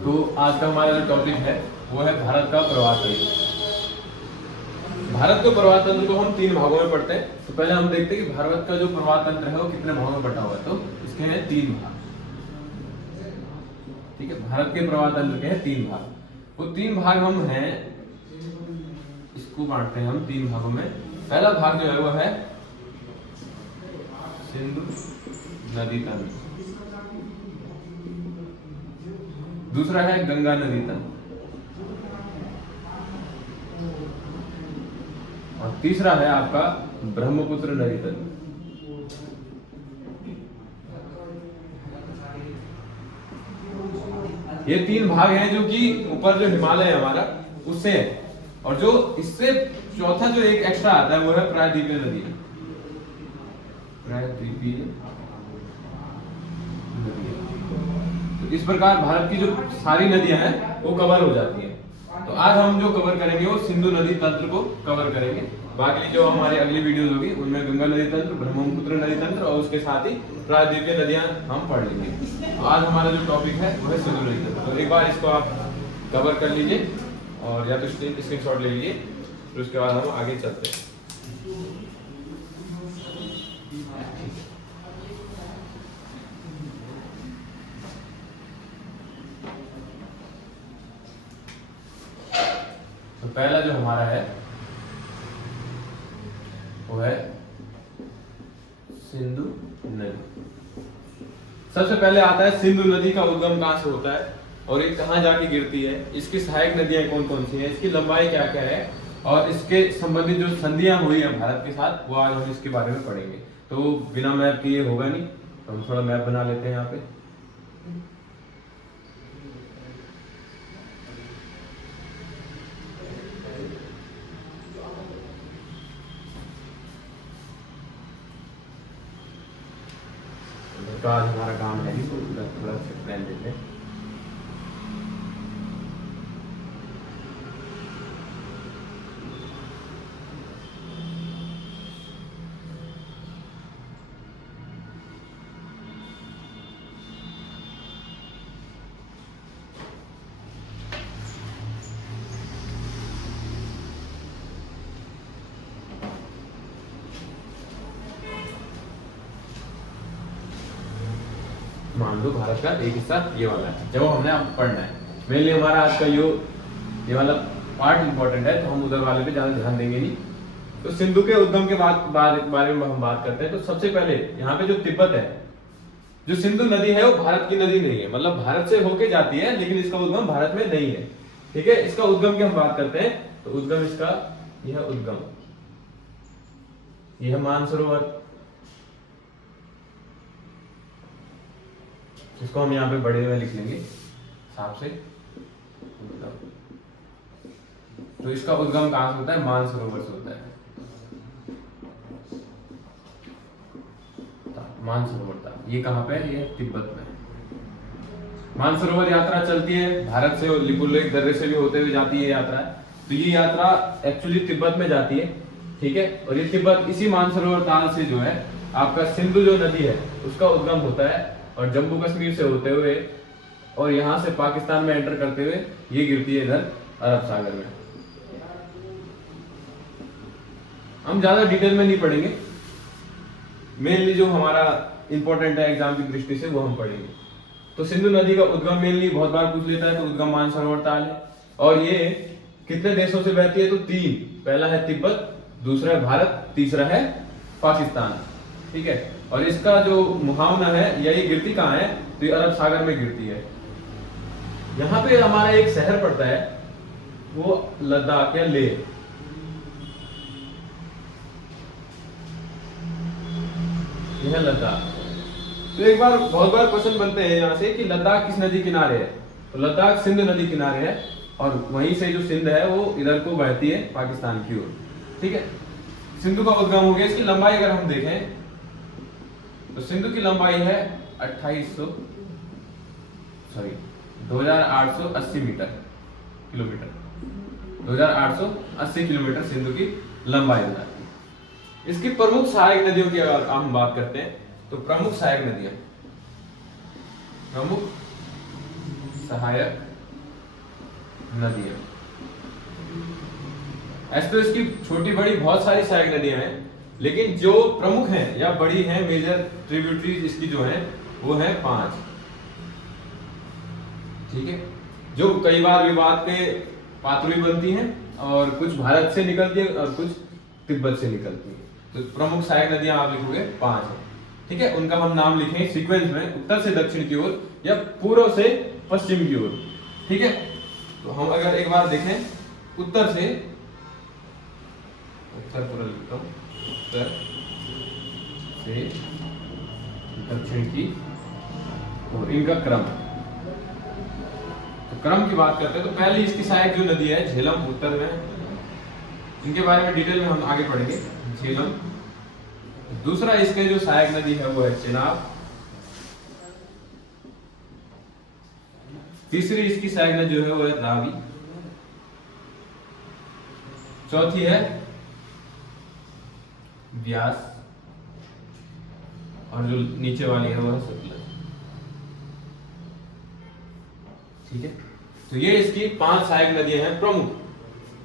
तो आज का हमारा जो टॉपिक है वो है भारत का प्रवाह तंत्र। भारत के प्रवाह तंत्र को हम 3 भागों में पढ़ते हैं। तो पहले हम देखते हैं कि भारत का जो प्रवाह तंत्र है वो कितने भागों में बटा हुआ है। तो इसके हैं 3 भाग। ठीक है, भारत के प्रवाह तंत्र के हैं 3 भाग। वो 3 भाग हम हैं, इसको बांटते हैं हम 3 भागों में। पहला भाग जो है वो है सिंधु नदी तंत्र, दूसरा है गंगा नदी तंत्र और तीसरा है आपका ब्रह्मपुत्र नदी तंत्र। ये 3 भाग हैं जो कि ऊपर जो हिमालय है हमारा उससे है, और जो इससे चौथा जो एक एक्स्ट्रा आता है वो है प्रायद्वीपीय नदी। प्रायद्वीपीय नदी, तो इस प्रकार भारत की जो सारी नदियां हैं वो कवर हो जाती हैं। तो आज हम जो कवर करेंगे वो सिंधु नदी तंत्र को कवर करेंगे। बाकी जो हमारी अगली वीडियोस होगी उनमें गंगा नदी तंत्र, ब्रह्मपुत्र नदी तंत्र और उसके साथ ही प्रायद्वीपीय नदियां हम पढ़ लेंगे। तो आज हमारा जो टॉपिक है वो है सिंधु नदी तंत्र। तो एक बार इसको आप कवर कर लीजिए और या तो स्क्रीनशॉट ले लीजिए, फिर उसके बाद हम आगे चलते हैं। तो पहला जो हमारा है वो है सिंधु नदी। सबसे पहले आता है सिंधु नदी का उद्गम कहां से होता है और ये कहां जाके गिरती है, इसकी सहायक नदियां कौन कौन सी हैं, इसकी लंबाई क्या क्या है और इसके संबंधित जो संधियां हुई है भारत के साथ वो आज हम इसके बारे में पढ़ेंगे। तो बिना मैप किए होगा नहीं, तो हम थोड़ा मैप बना लेते हैं यहाँ पे। तो आज हमारा काम है कि थोड़ा सा प्लान देते हैं। मान लो भारत का एक हिस्सा ये वाला है, जब हमने अब पढ़ना है। मेनली हमारा आज का ये वाला पार्ट इंपॉर्टेंट है, तो हम उधर वाले पे ज्यादा ध्यान देंगे नहीं। तो सिंधु के उद्गम के बारे में हम बात करते हैं। तो सबसे पहले यहाँ पे जो तिब्बत है, जो सिंधु नदी है वो भारत की नदी नहीं है, मतलब भारत से होके जाती है लेकिन इसका उद्गम भारत में नहीं है। ठीक है, इसका उद्गम की हम बात करते हैं। तो उद्गम इसका यह उद्गम, यह मानसरोवर, इसको हम यहाँ पे बड़े में लिख लेंगे साफ से। तो इसका उद्गम कहां से होता है, मानसरोवर से होता है। मानसरोवर था ये कहां पे है, ये तिब्बत में। मानसरोवर यात्रा चलती है भारत से और लिपुलेख दर्रे से भी होते हुए जाती है यात्रा। तो ये यात्रा एक्चुअली तिब्बत में जाती है। ठीक है, और ये तिब्बत इसी मानसरोवर ताल से जो है आपका सिंधु जो नदी है उसका उद्गम होता है और जम्मू कश्मीर से होते हुए और यहां से पाकिस्तान में एंटर करते हुए ये गिरती है इधर अरब सागर में। हम ज्यादा डिटेल में नहीं पढ़ेंगे, मेनली जो हमारा इंपॉर्टेंट है एग्जाम की दृष्टि से वो हम पढ़ेंगे। तो सिंधु नदी का उद्गम मेनली बहुत बार पूछ लेता है, तो उद्गम मानसरोवर ताल है। और ये कितने देशों से बहती है, तो 3। पहला है तिब्बत, दूसरा है भारत, तीसरा है पाकिस्तान। ठीक है, और इसका जो मुहावना है या ये गिरती कहाँ है, तो ये अरब सागर में गिरती है। यहाँ पे हमारा एक शहर पड़ता है वो लद्दाख या लेह। यह है लद्दाख। तो एक बार बहुत बार क्वेश्चन बनते हैं यहाँ से कि लद्दाख किस नदी किनारे है, तो लद्दाख सिंध नदी किनारे है और वहीं से जो सिंध है वो इधर को बहती है पाकिस्तान की ओर। ठीक है, सिंधु का उद्गम हो गया। इसकी लंबाई अगर हम देखें तो सिंधु की लंबाई है 2880 किलोमीटर। 2880 किलोमीटर सिंधु की लंबाई हो जाती है। इसकी प्रमुख सहायक नदियों की अगर हम बात करते हैं तो प्रमुख सहायक सहायक नदियां। ऐसे तो इसकी छोटी बड़ी बहुत सारी सहायक नदियां हैं, लेकिन जो प्रमुख हैं या बड़ी हैं, मेजर ट्रिब्यूटरीज इसकी जो है वो है 5। ठीक है, जो कई बार विवाद के पात्र भी बनती हैं, और कुछ भारत से निकलती है और कुछ तिब्बत से निकलती है। तो प्रमुख सहायक नदियां आप लिखोगे 5 है। ठीक है, उनका हम नाम लिखें सीक्वेंस में, उत्तर से दक्षिण की ओर या पूर्व से पश्चिम की ओर। ठीक है, तो हम अगर एक बार देखें उत्तर से, उत्तर पूरा लिखता हूं, उत्तर से दक्षिण की और इनका क्रम, तो क्रम की बात करते हैं तो पहली इसकी सहायक जो नदी है झेलम उत्तर में, इनके बारे में डिटेल में हम आगे पढ़ेंगे। झेलम। दूसरा इसके जो सहायक नदी है वो है चेनाब। तीसरी इसकी सहायक नदी जो है वो है रावी। चौथी है व्यास, और जो नीचे वाली है वो है सतलज। ठीक है, तो ये इसकी 5 सहायक नदियां हैं प्रमुख,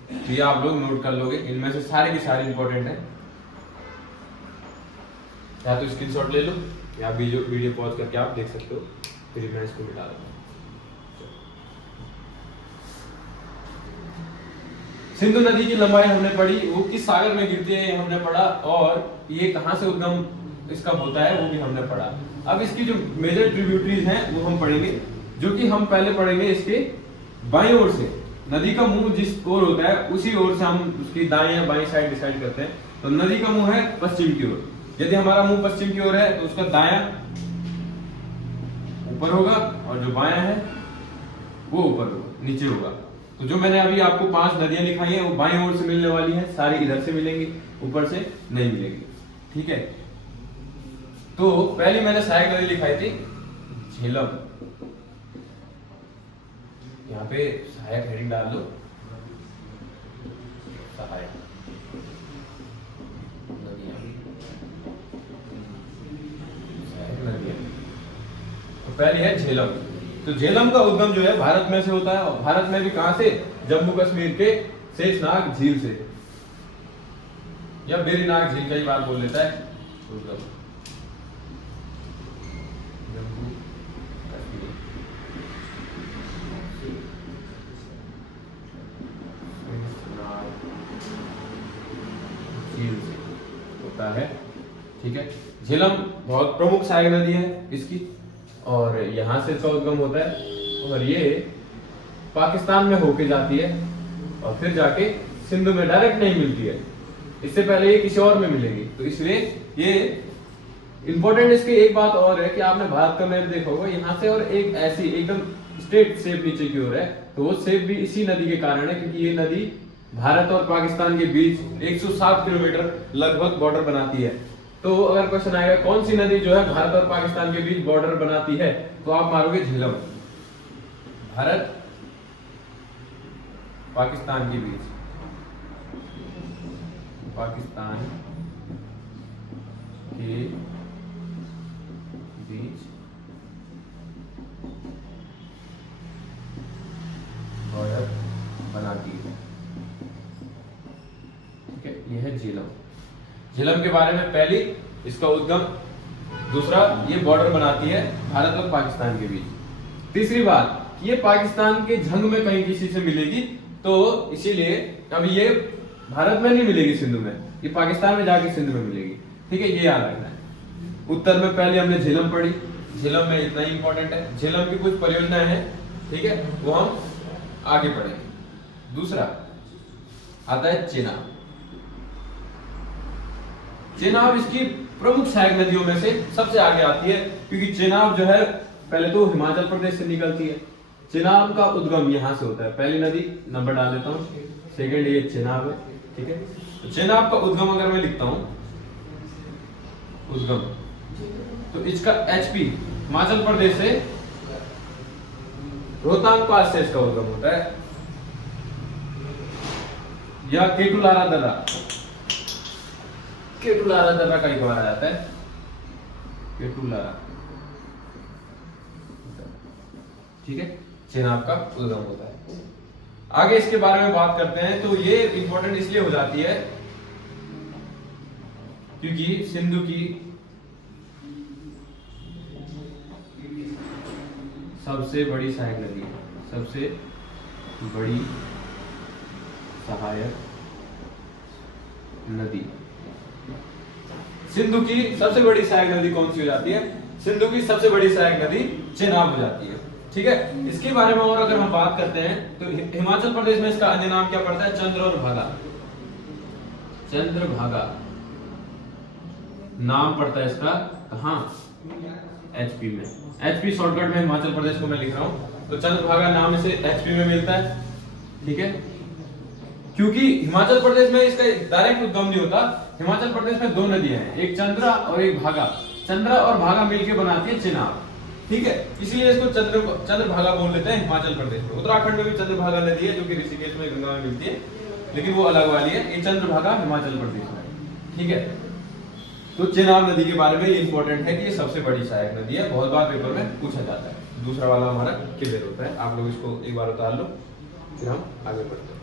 तो ये आप लोग नोट कर लोगे। इनमें से सारे की सारी इंपॉर्टेंट है, या तो स्क्रीनशॉट ले लो या वीडियो पॉज करके आप देख सकते हो। फिर मैं इसको मिटा दूंगा। सिंधु नदी की लंबाई हमने पढ़ी, वो किस सागर में गिरती है ये हमने पढ़ा, और ये कहां से उद्गम इसका होता है वो भी हमने पढ़ा। अब इसकी जो मेजर ट्रिब्यूटरीज हैं वो हम पढ़ेंगे, जो कि हम पहले पढ़ेंगे इसके बाईं ओर से। नदी का मुंह जिस ओर होता है उसी ओर से हम उसकी दाएं या बाईं साइड डिसाइड करते हैं। तो नदी का मुंह है पश्चिम की ओर, यदि हमारा मुंह पश्चिम की ओर है तो उसका दायां ऊपर होगा और जो बायां है वो ऊपर होगा, नीचे होगा। तो जो मैंने अभी आपको 5 नदियां लिखाई हैं वो बाईं ओर से मिलने वाली हैं, सारी इधर से मिलेंगी, ऊपर से नहीं मिलेंगी। ठीक है, तो पहली मैंने सहायक नदी लिखाई थी झेलम। यहाँ पे सहायक हेडिंग डाल दो, सहायक नदियां, सहायक नदियां। तो पहली है झेलम। तो झेलम का उद्गम जो है भारत में से होता है, और भारत में भी कहां से? जम्मू कश्मीर के शेषनाग झील से, या वेरीनाग झील, कई बार बोल लेता है उद्गम। जम्मू कश्मीर झील से होता है। ठीक है, झेलम बहुत प्रमुख सहायक नदी है इसकी, और यहां से इसका उद्गम होता है, और ये पाकिस्तान में होके जाती है और फिर जाके सिंधु में डायरेक्ट नहीं मिलती है, इससे पहले ये किसी और में मिलेगी। तो इसलिए ये इंपॉर्टेंट। इसकी एक बात और है कि आपने भारत का मैप देखा होगा, यहाँ से और एक ऐसी एकदम स्ट्रेट शेप नीचे की ओर है, तो वो शेप भी इसी नदी के कारण है, क्योंकि ये नदी भारत और पाकिस्तान के बीच 107 किलोमीटर लगभग बॉर्डर बनाती है। तो अगर क्वेश्चन आएगा कौन सी नदी जो है भारत और पाकिस्तान के बीच बॉर्डर बनाती है, तो आप मारोगे झेलम। भारत पाकिस्तान के बीच, पाकिस्तान के बीच बॉर्डर बनाती है। ठीक है, यह है झेलम। झेलम के बारे में पहली इसका उद्गम, दूसरा ये बॉर्डर बनाती है भारत और पाकिस्तान के बीच। तीसरी बात, ये पाकिस्तान के जंग में कहीं किसी से मिलेगी, तो इसीलिए अब ये भारत में नहीं मिलेगी सिंधु में, ये पाकिस्तान में जाके सिंधु में मिलेगी। ठीक है, ये याद रखना है। उत्तर में पहले हमने झेलम पढ़ी, झेलम में इतना ही इंपॉर्टेंट है। झेलम की कुछ परियोजनाएं हैं, ठीक है, वो हम आगे पढ़ेंगे। दूसरा आता है चेनाब। चेनाब इसकी प्रमुख सहायक नदियों में से सबसे आगे आती है, क्योंकि चेनाब जो है पहले तो हिमाचल प्रदेश से निकलती है। चेनाब का उद्गम यहां से होता है। पहली नदी नंबर डाल देता हूं, सेकंड ये चेनाब है। ठीक है, तो चेनाब का उद्गम अगर मैं लिखता हूं उद्गम, तो इसका एचपी हिमाचल प्रदेश से रोहतांग पास से इसका उद्गम होता है, या केटुलारा दर्रा, केटुलारा दर्रा का एक बार आ जाता है, केटुलारा। ठीक है, चेनाब का उद्गम होता है। आगे इसके बारे में बात करते हैं तो ये इंपॉर्टेंट इसलिए हो जाती है क्योंकि सिंधु की सबसे बड़ी सहायक नदी, सबसे बड़ी सहायक नदी, सिंधु की सबसे बड़ी सहायक नदी कौन सी हो जाती है? सिंधु की सबसे बड़ी सहायक नदी चेनाब हो जाती है। ठीक है, इसके बारे में और अगर हम बात करते हैं तो हिमाचल प्रदेश में इसका अन्य नाम क्या पड़ता है? चंद्र और भागा, चंद्रभागा नाम पड़ता है इसका। कहां? एचपी में। एचपी शॉर्टकट में हिमाचल प्रदेश को मैं लिख रहा हूं, तो चंद्रभागा नाम इसे एचपी में मिलता है। ठीक है, क्योंकि हिमाचल प्रदेश में इसका डायरेक्ट उद्गम नहीं होता। हिमाचल प्रदेश में दो नदियां हैं, एक चंद्रा और एक भागा। चंद्रा और भागा मिलकर बनाती है चेनाब। ठीक है, इसलिए इसको चंद्रभागा बोल लेते हैं हिमाचल प्रदेश में। उत्तराखंड में भी चंद्रभागा नदी है जो कि ऋषिकेश में, गंगा में मिलती है, लेकिन वो अलग वाली है। ये चंद्रभागा हिमाचल प्रदेश में। ठीक है, तो चेनाब नदी के बारे में ये इंपॉर्टेंट है कि ये सबसे बड़ी सहायक नदी है, बहुत बार पेपर में पूछा जाता है। दूसरा वाला हमारा क्लियर होता है, आप लोग इसको एक बार उतार लो, फिर हम आगे बढ़ते हैं।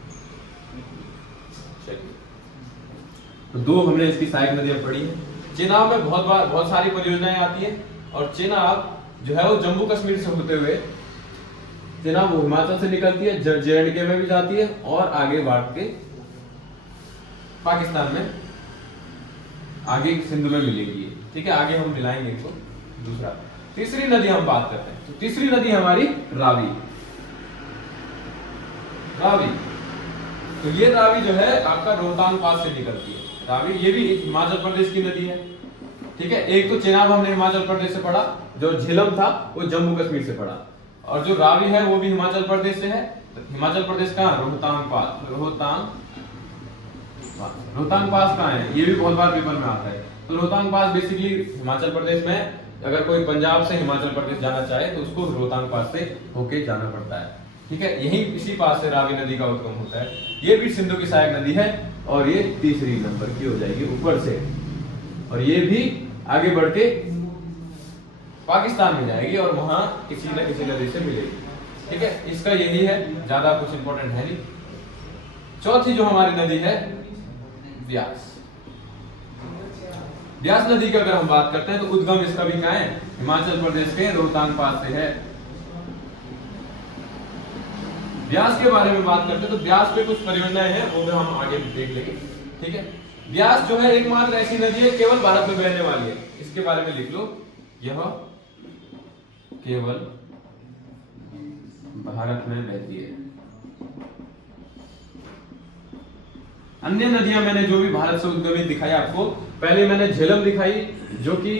तो दो हमने इसकी सहायक नदियां पढ़ी है। चेनाब में बहुत सारी परियोजनाएं आती है, और चेनाब जो है वो जम्मू कश्मीर से होते हुए चेनाब वो हिमाचल से निकलती है, जे&के में भी जाती है और आगे बढ़ के पाकिस्तान में आगे सिंधु में मिलेगी। ठीक है, आगे हम मिलाएंगे इसको। दूसरा तीसरी नदी हम बात करते हैं, तो तीसरी नदी हमारी रावी। रावी, तो ये रावी जो है आपका रोहतांग पास से निकलती है। रावी ये भी हिमाचल प्रदेश की नदी है। ठीक है, एक तो चेनाब हमने हिमाचल प्रदेश से पढ़ा, जो झेलम था वो जम्मू कश्मीर से पढ़ा, और जो रावी है वो भी हिमाचल प्रदेश से है। हिमाचल प्रदेश कहाँ? रोहतांग पास। रोहतांग पास कहाँ है? ये भी बहुत बार पेपर में आता है। तो रोहतांग पास बेसिकली हिमाचल प्रदेश में, अगर कोई पंजाब से हिमाचल प्रदेश जाना चाहे तो उसको रोहतांग पास से होके जाना पड़ता है। ठीक है, यही इसी पास से रावी नदी का उद्गम होता है। ये भी सिंधु की सहायक नदी है, और ये तीसरी नंबर की हो जाएगी ऊपर से, और ये भी आगे बढ़ के पाकिस्तान में जाएगी और वहां किसी न किसी नदी से मिलेगी। ठीक है, इसका यही है, ज्यादा कुछ इंपॉर्टेंट है नहीं। चौथी जो हमारी नदी है ब्यास। ब्यास नदी की अगर हम बात करते हैं तो उद्गम इसका भी कहाँ है? हिमाचल प्रदेश के रोहतांग पास से है। ब्यास के बारे में बात करते हैं तो ब्यास पे कुछ परियोजनाएं हैं, वो भी हम आगे देख लेंगे। ठीक है, ब्यास जो है एकमात्र ऐसी नदी है केवल भारत में बहने वाली है। इसके बारे में लिख लो, यह केवल भारत में बहती है। अन्य नदियां मैंने जो भी भारत से उद्गमित दिखाई आपको, पहले मैंने झेलम दिखाई जो कि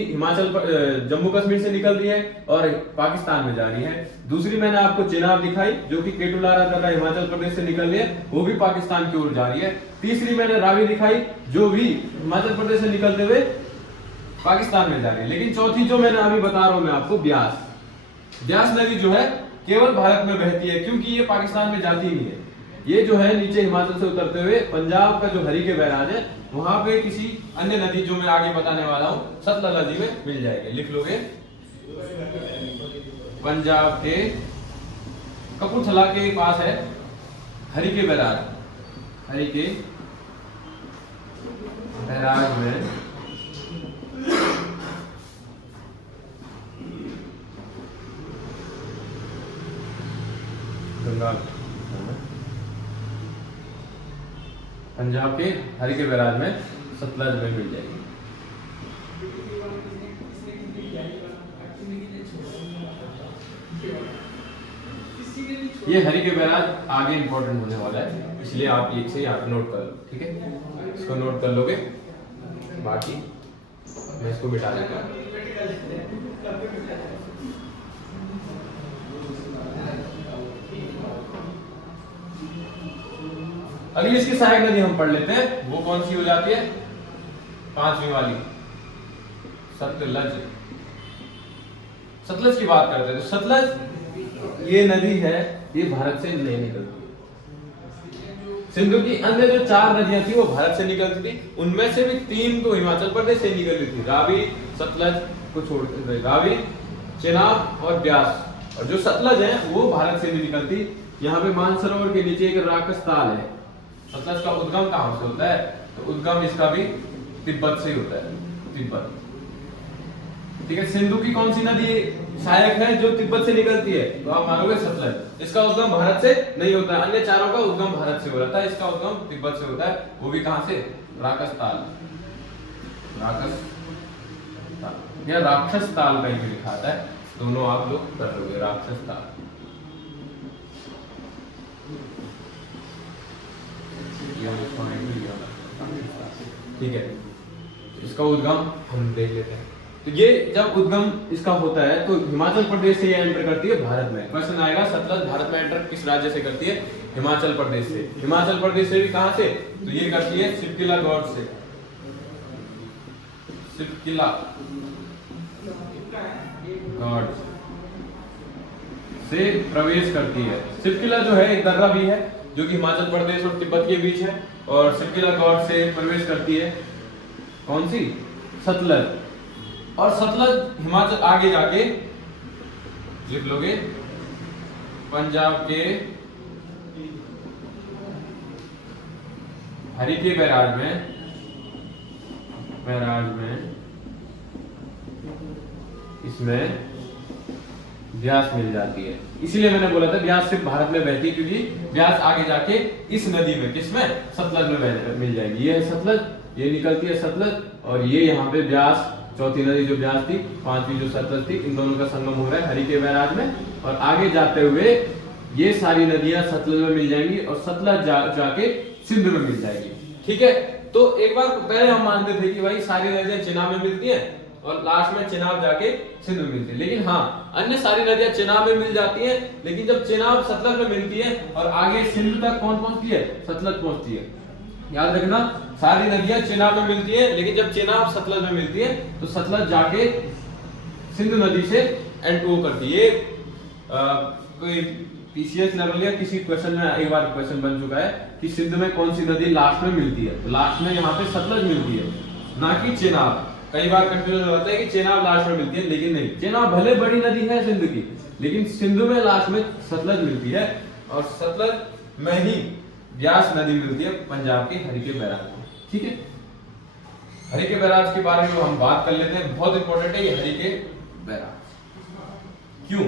जम्मू कश्मीर से निकल रही है और पाकिस्तान में जा रही है। दूसरी मैंने आपको चेनाब दिखाई जो कि केटुलारा दर्रा हिमाचल प्रदेश से निकल रही है, वो भी पाकिस्तान की ओर जा रही है। तीसरी मैंने रावी दिखाई जो भी हिमाचल प्रदेश से निकलते हुए पाकिस्तान में जा रही है। लेकिन चौथी जो मैंने अभी बता रहा हूं मैं आपको, ब्यास नदी जो है केवल भारत में बहती है, क्योंकि ये पाकिस्तान में जाती नहीं है। ये जो है नीचे हिमाचल से उतरते हुए पंजाब का जो हरिके बैराज है वहां पे किसी अन्य नदी जो मैं आगे बताने वाला हूं सतलज नदी में मिल जाएगी। लिख लोगे, पंजाब के कपूरथला के पास है हरिके बैराज। हरिके बैराज में गंगा, पंजाब के हरिके बैराज में सतलज में मिल जाएगी। ये हरिके बैराज आगे इंपॉर्टेंट होने वाला है, इसलिए आप एक से यहाँ नोट कर लो। ठीक है, इसको नोट कर लोगे, बाकी मैं इसको मिटा देता हूँ। अगली इसकी सहायक नदी हम पढ़ लेते हैं, वो कौन सी हो जाती है? पांचवी वाली, सतलज। सतलज की बात करते हैं तो सतलज ये नदी है, ये भारत से नहीं निकलती। सिंधु की अन्य जो 4 नदियां थी वो भारत से निकलती थी, उनमें से भी 3 तो हिमाचल प्रदेश से निकलती थी। रावी, सतलज को छोड़, रावी, चेनाब और ब्यास, और जो सतलज है वो भारत से नहीं निकलती। यहाँ पे मानसरोवर के नीचे एक राकस ताल है। सतलज का उद्गम कहाँ से होता है? तो उद्गम इसका भी तिब्बत से ही होता है, तिब्बत। ठीक है, सिंधु की कौन सी नदी सहायक है जो तिब्बत से निकलती है? तो आप मानोगे सतलज। इसका उद्गम भारत से नहीं होता है, अन्य चारों का उद्गम भारत से हो रहा था, इसका उद्गम तिब्बत से होता है, वो भी कहां से? राकस ताल, राकस ताल या राक्षस ताल कहीं भी लिखा आता है, दोनों आप लोग कर लोगे, राक्षस ताल। ठीक है, इसका उद्गम हम देख लेते हैं। तो ये जब उद्गम इसका होता है तो हिमाचल प्रदेश से ये एंटर करती है भारत में। क्वेश्चन आएगा सतलज भारत में एंटर किस राज्य से करती है? हिमाचल प्रदेश से। हिमाचल प्रदेश से भी कहां से? तो ये करती है शिवकिला गौड़ से, शिवकिला गौड़ से प्रवेश करती है। शिवकिला जो है एक दर्रा भी है जो कि हिमाचल प्रदेश और तिब्बत के बीच है, और शिवकिला गौड़ से प्रवेश करती है कौन सी? सतलज। और सतलज हिमाचल आगे जाके लिख लोगे पंजाब के हरिके बैराज में इसमें ब्यास मिल जाती है। इसीलिए मैंने बोला था ब्यास सिर्फ भारत में बहती है, क्योंकि ब्यास आगे जाके इस नदी में, किसमें? सतलज में मिल जाएगी। ये है सतलज, ये निकलती है सतलज, और ये यहाँ पे ब्यास, चौथी नदी जो ब्यास थी, पांचवी जो सतलज थी, इन दोनों का संगम हो रहा है हरिके बैराज में। और आगे जाते हुए ये सारी नदियां सतलज में मिल जाएंगी और सतलज जाके सिंध में मिल जाएगी। ठीक है, तो एक बार पहले हम मानते थे कि भाई सारी नदियां चेनाब में मिलती हैं और लास्ट में चेनाब जाके सिंध में मिलती है, लेकिन हाँ, अन्य सारी नदियां चेनाब में मिल जाती हैं, लेकिन जब चेनाब सतलज में मिलती है और आगे सिंध तक कौन पहुंचती है? सतलज पहुंचती है। याद रखना, सारी नदियां चेनाब में मिलती है, लेकिन जब चेनाब सतलज में मिलती है तो सतलज जाके सिंधु नदी से एंटर करती है। कोई पीसीएस लेवल या किसी क्वेश्चन में एक बार क्वेश्चन बन चुका है कि सिंध में कौन सी नदी लास्ट में मिलती है? तो लास्ट में यहाँ पे सतलज मिलती है, ना कि चेनाब। कई बार कंफ्यूजन होता है कि चेनाब लास्ट में मिलती है, लेकिन नहीं, चेनाब भले बड़ी नदी है सिंध की, लेकिन सिंधु में लास्ट में सतलज मिलती है, और सतलज में ही ब्यास नदी मिलती है पंजाब के हरिके बैराज में। ठीक है, हरिके बैराज के बारे में हम बात कर लेते हैं, बहुत इंपॉर्टेंट है ये हरिके बैराज। क्यों?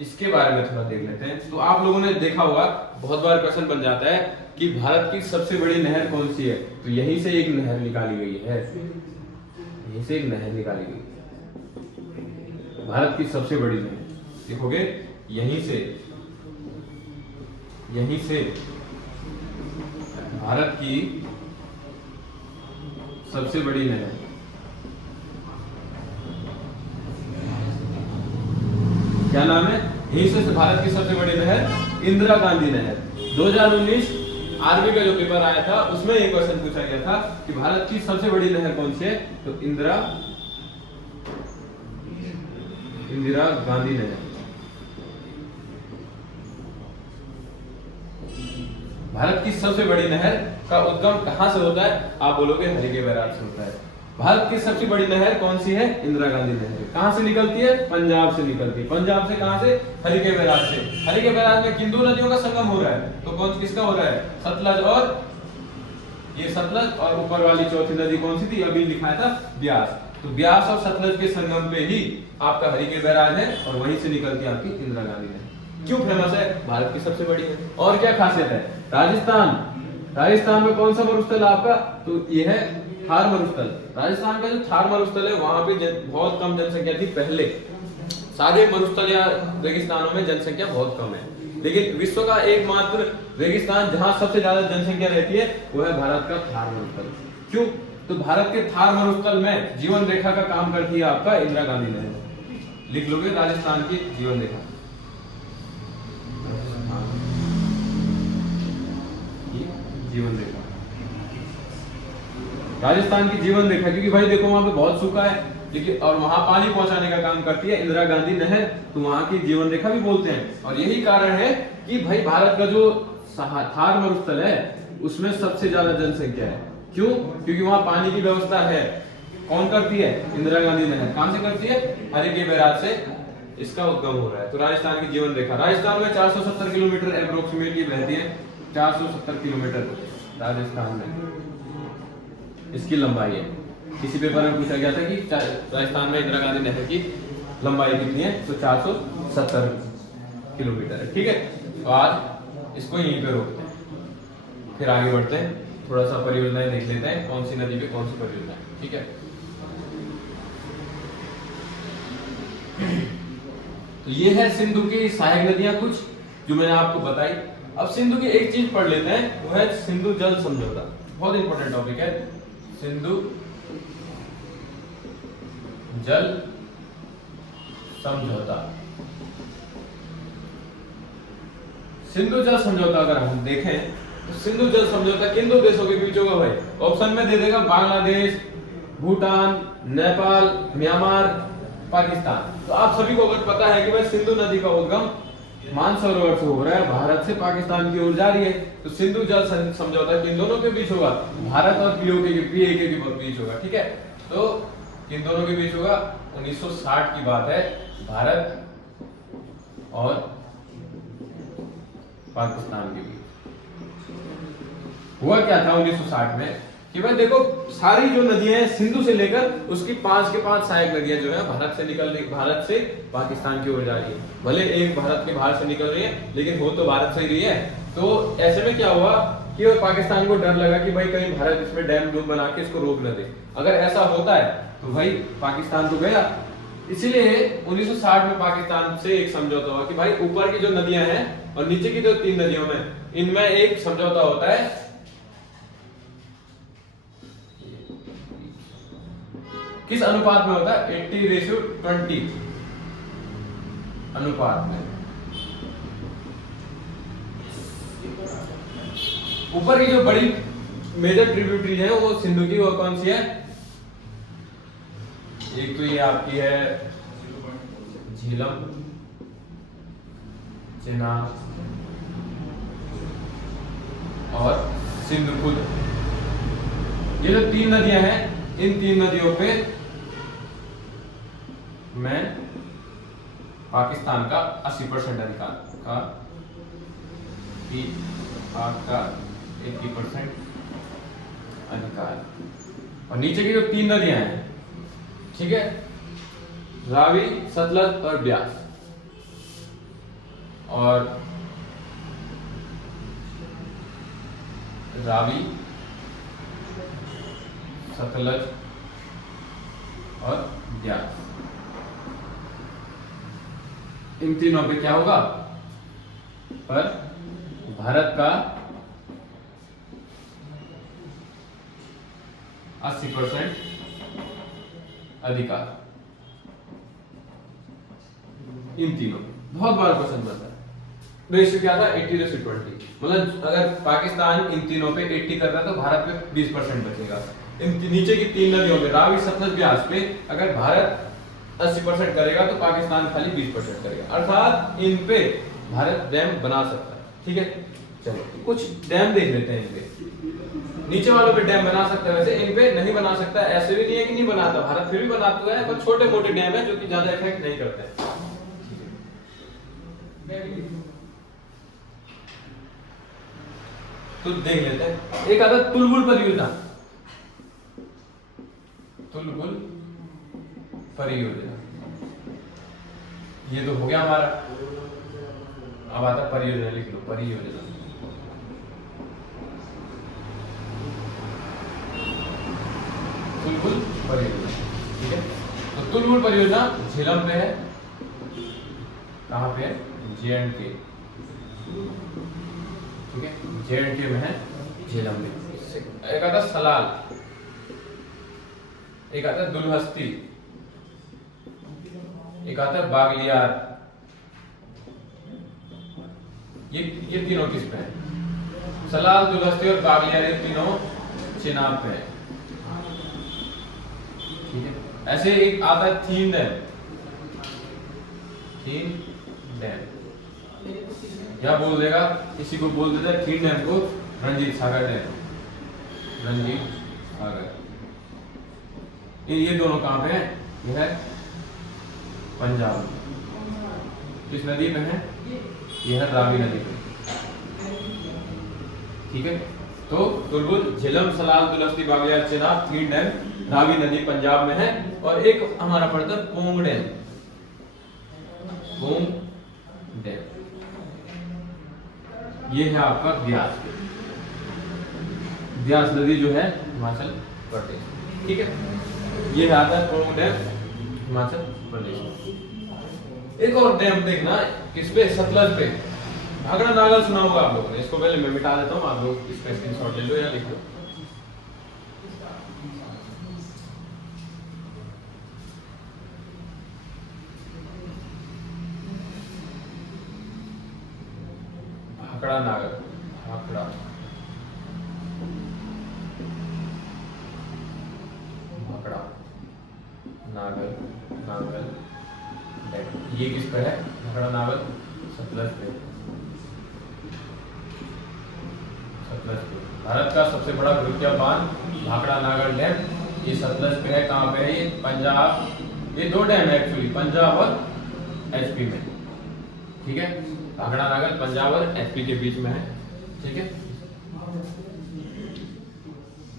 इसके बारे में थोड़ा देख लेते हैं। तो आप लोगों ने देखा होगा, बहुत बार क्वेश्चन बन जाता है कि भारत की सबसे बड़ी नहर कौन सी है? तो यहीं से एक नहर निकाली गई है, यहीं से एक नहर निकाली गई है, भारत की सबसे बड़ी नहर। देखोगे यहीं से भारत की सबसे बड़ी नहर क्या नाम है? यहीं से भारत की सबसे बड़ी नहर इंदिरा गांधी नहर। 2019 आर्मी का जो पेपर आया था उसमें एक क्वेश्चन पूछा गया था कि भारत की सबसे बड़ी नहर कौन सी है? तो इंदिरा गांधी नहर। भारत की सबसे बड़ी नहर का उद्गम कहां से होता है? आप बोलोगे हरिके बैराज से होता है। भारत की सबसे बड़ी नहर कौन सी है? इंदिरा गांधी नहर। कहां से निकलती है? पंजाब से निकलती है। पंजाब से कहां से? हरिके बैराज से। हरिके बैराज में किन दो नदियों का संगम हो रहा है? तो कौन किसका हो रहा है? सतलज और ये सतलज, और ऊपर वाली चौथी नदी कौन सी थी? अभी लिखा था ब्यास। तो ब्यास और सतलज के संगम पे ही आपका हरिके बैराज है, और वहीं से निकलती है आपकी इंदिरा गांधी नहर। क्यों फेमस है? भारत की सबसे बड़ी है। और क्या खासियत है? राजस्थान में कौन सा मरुस्थल है आपका? तो ये है थार मरुस्थल। राजस्थान का जो थार मरुस्थल है वहां पे बहुत कम जनसंख्या थी पहले। सारे मरुस्थल या रेगिस्तानों में जनसंख्या बहुत कम है, लेकिन विश्व का एकमात्र रेगिस्तान जहां सबसे ज्यादा जनसंख्या रहती है वो है भारत का थार मरुस्थल। क्यों? तो भारत के थार मरुस्थल में जीवन रेखा का काम करती है आपका इंदिरा गांधी नहर। लिख लोगे राजस्थान की जीवन रेखा, जीवन रेखा, राजस्थान की जीवन रेखा, क्योंकि भाई देखो वहां पे बहुत सूखा है, लेकिन और वहां पानी पहुंचाने का काम करती है इंदिरा गांधी नहर, तो वहां की जीवन रेखा भी बोलते हैं। और यही कारण है कि भाई भारत का जो थार मरुस्थल है उसमें सबसे ज्यादा जनसंख्या है। क्यों? क्योंकि वहां पानी की व्यवस्था है। कौन करती है? इंदिरा गांधी नहर। कहां से करती है? हरिके बैराज से इसका उद्गम हो रहा है। तो राजस्थान की जीवन रेखा, राजस्थान में 470 किलोमीटर अप्रोक्सीमेटली बहती है, 470 किलोमीटर राजस्थान में इसकी लंबाई है। किसी पेपर में पूछा गया था कि राजस्थान में इंदिरा गांधी नहर की लंबाई कितनी है, तो 470 किलोमीटर है। ठीक है, तो आज इसको यहीं पे रोकते हैं, फिर आगे बढ़ते हैं, थोड़ा सा परियोजनाएं देख लेते हैं, कौन सी नदी पे कौन सी परियोजना है। ठीक है, तो ये है सिंधु की सहायक नदियां कुछ जो मैंने आपको बताई। अब सिंधु की एक चीज पढ़ लेते हैं, वो है सिंधु जल समझौता। बहुत इंपॉर्टेंट टॉपिक है, सिंधु जल समझौता। सिंधु जल समझौता अगर हम देखें तो सिंधु जल समझौता किन दो देशों के बीच होगा भाई? ऑप्शन में दे देगा बांग्लादेश, भूटान, नेपाल, म्यांमार, पाकिस्तान। तो आप सभी को अगर पता है कि भाई सिंधु नदी का उद्गम मानसरोवर से हो रहा है, भारत से पाकिस्तान की ओर जा रही है, तो सिंधु जल समझौता किन दोनों के बीच होगा? भारत और पीओके के बीच होगा। ठीक है, तो किन दोनों के बीच होगा? 1960 की बात है, भारत और पाकिस्तान के बीच हुआ। क्या था 1960 में कि भाई देखो सारी जो नदियां हैं सिंधु से लेकर उसकी 5 के 5 सहायक नदियां जो है भारत से पाकिस्तान की ओर जा रही है। भले एक भारत के बाहर से निकल रही है लेकिन हो तो भारत से ही रही है। तो ऐसे में क्या हुआ कि पाकिस्तान को डर लगा कि भाई कहीं भारत इसमें डैम बना के इसको रोक न दे। अगर ऐसा होता है तो भाई पाकिस्तान तो गया। इसीलिए 1960 में पाकिस्तान से एक समझौता हुआ कि भाई ऊपर की जो नदियां हैं और नीचे की जो 3 नदियों में इनमें एक समझौता होता है, किस अनुपात में होता है? 80:20 अनुपात में। ऊपर की जो बड़ी मेजर ट्रिब्यूटरीज है वो सिंधु की, वो कौन सी है? एक तो ये आपकी है झीलम, चेनाब और सिंधु खुद। ये जो 3 नदियां हैं, इन 3 नदियों पे मैं पाकिस्तान का 80% अधिकार का 80% अधिकार। और नीचे की जो 3 नदियां हैं, ठीक है, रावी, सतलज और ब्यास, और रावी, सतलज और ब्यास, इन तीनों पे क्या होगा? पर भारत का 80% अधिकार। इन तीनों बहुत बार क्वेश्चन बनता है। रेशियो क्या था? 80:20। मतलब अगर पाकिस्तान इन तीनों पे 80 कर रहा है तो भारत पे 20% बचेगा। इन नीचे की 3 नदियों में रावी, सतलज, ब्यास पे अगर भारत 80% करेगा तो पाकिस्तान खाली 20% करेगा। अर्थात इन पे भारत डैम बना सकता है। ठीक है, चलो कुछ डैम देख लेते हैं। इन पे नीचे वालों पे डैम बना सकता है, वैसे इन पे नहीं बना सकता। ऐसे भी नहीं है कि नहीं बनाता, भारत फिर भी बनाता है, पर छोटे मोटे डैम है जो कि ज्यादा इफेक्ट नहीं करते हैं। तो देख लेते हैं। एक आता तुलबुल परियोजना, तुलबुल परियोजना, ये तो हो गया हमारा। अब आता परियोजना, लिख लो परियोजना। तुलबुल परियोजना, ठीक है। तो तुलबुल परियोजना झेलम पे है। कहां पे है? J&K, ठीक है, J&K में है, झेलम में। एक आता सलाल, एक आता दुलहस्ती, एक आता बागलियार। ये तीनों किस पे है? सलाल, दुलहस्ती और बागलियार, ये तीनों चेनाब पे है। ठीक है, ऐसे एक आता है थीन डैम, थीन डैम, या बोल देगा, किसी को बोल देता है थीन डैम को रंजीत सागर डैम, रंजीत सागर। ये दोनों कहां पे हैं? ये है पंजाब। किस नदी पे है? ये है रावी नदी पे। ठीक है, तो तुलबुल, झेलम, सलाल, दुलस्ती, बागलियार, चेनाब, 3 डैम रावी नदी पंजाब में है। और एक हमारा पड़ता है पोंग डैम। पोंग डैम ये है आपका ब्यास। ब्यास नदी जो है हिमाचल प्रदेश। ठीक है, ये आता है पोंग डैम हिमाचल प्रदेश। एक और डैम देखना किस पे? सतलज पे। भाखड़ा नागल सुना होगा आप लोगों ने। इसको पहले मैं मिटा देता हूँ, आप लोग इसका स्क्रीनशॉट ले लो या लिख लो। भाखड़ा नागल, भाखड़ा भाखड़ा नागल, नागल डैम ये किस पे है? भाखड़ा नागल सतलज पे। भारत का सबसे बड़ा भूतकीय बांध भाखड़ा नागल डैम ये सतलज पे है। कहाँ पे है ये? पंजाब। ये 2 डैम है एक्चुअली, पंजाब और एचपी में। ठीक है, भाखड़ा नागल पंजाब और एचपी के बीच में है। ठीक है,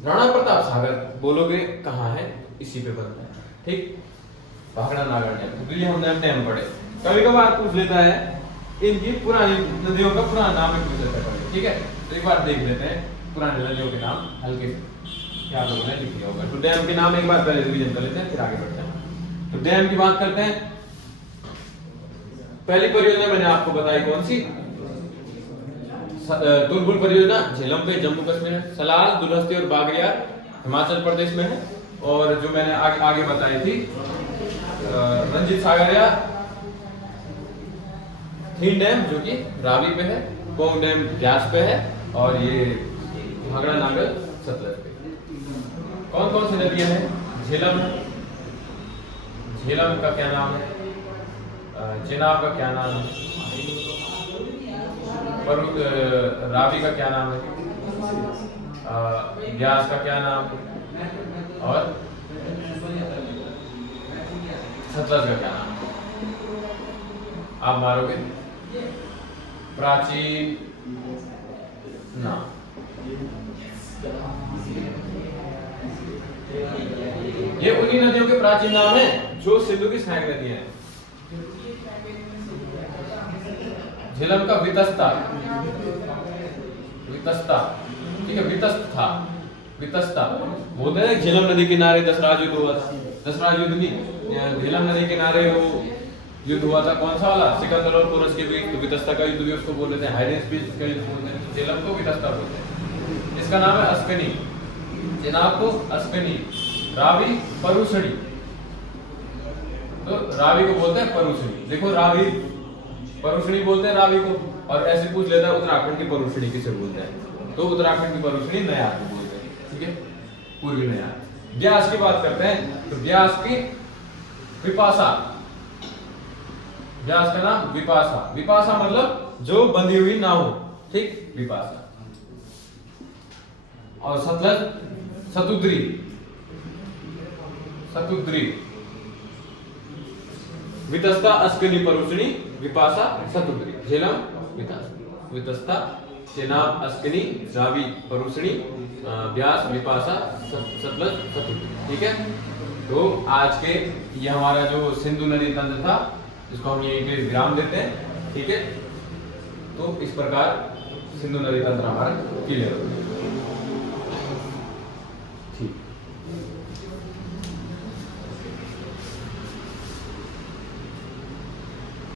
राणा प्रताप सागर बोलोगे कहाँ है? इसी पे बनता है। ठीक, भाखड़ा नागल डैम। तो ये हमने डैम पढ़े। कभी कभार पूछ लेता है इनकी पुरानी नदियों का पुराना नाम पूछ लेता है। ठीक है, तो एक बार देख लेते हैं पुरानी नदियों के नाम हल्के से, क्या लोगों ने लिख लिया होगा। तो डैम के नाम एक बार पहले रिवीजन कर लेते हैं, फिर आगे बढ़ते हैं। तो डैम की बात करते हैं। पहली परियोजना मैंने आपको बताई कौन सी? तुलबुल परियोजना झेलम पे जम्मू कश्मीर है। सलाल, दुलहस्ती और बागलियार हिमाचल प्रदेश में है। और जो मैंने आगे बताई थी रंजीत सागर या 3 डैम जो कि रावी पे है, पोंग डैम ब्यास पे है, और ये भाखड़ा नागल सतलज पे। कौन कौन सी नदियां हैं? झेलम, झेलम का क्या नाम है? चेनाब का क्या नाम है? रावी का क्या नाम है? ब्यास का क्या नाम है? और सतलज का क्या नाम है? आप मारोगे प्राचीन नाम। ये उन्हीं नदियों के प्राचीन नाम हैं जो सिंधु की सहायक नदियां हैं। झेलम का वितस्ता, वितस्ता। ठीक है, वितस्त था, वितस्ता बोलते हैं। झेलम नदी किनारे 10 राज युद्ध हुआ था। 10 राज युद्ध नहीं, झेलम नदी किनारे वो युद्ध हुआ था। कौन सा वाला? सिकंदर और पोरस के बीच। तो वितस्ता का युद्ध भी उसको बोलते हैं, हाइडेंस बीच का युद्ध बोलते हैं। झेलम को वितस्ता बोलते हैं। इसका नाम है अस्कनी, चेनाब को अस्कनी, रावी परुसड़ी। तो रावी को बोलते हैं परुसड़ी। देखो रावी परुसड़ी बोलते हैं रावी को। और ऐसे पूछ लेता है उत्तराखंड की परुसड़ी किसे बोलते हैं? तो उत्तराखंड की परुसड़ी नयार को बोलते हैं। ठीक है, पूर्वी नयार। ब्यास की बात करते हैं तो ब्यास की विपाशा, ब्यास का नाम विपाशा। विपाशा मतलब जो बंधी हुई ना हो। ठीक, विपाशा। और सतलज सतुद्री, सतुद्री। वितस्ता, अस्कनी, परुसणी, विपाशा, सतुद्री। झेलम वितस्ता, चेनाब, अस्कनी, रावी, परुसणी, ब्यास, विपाशा, सतलज, सतुद्री। ठीक है, तो आज के ये हमारा जो सिंधु नदी तंत्र था इसको हम यहीं पे विराम देते हैं। ठीक है, तो इस प्रकार सिंधु नदी तंत्र हमारा क्लियर हो गया। ठीक।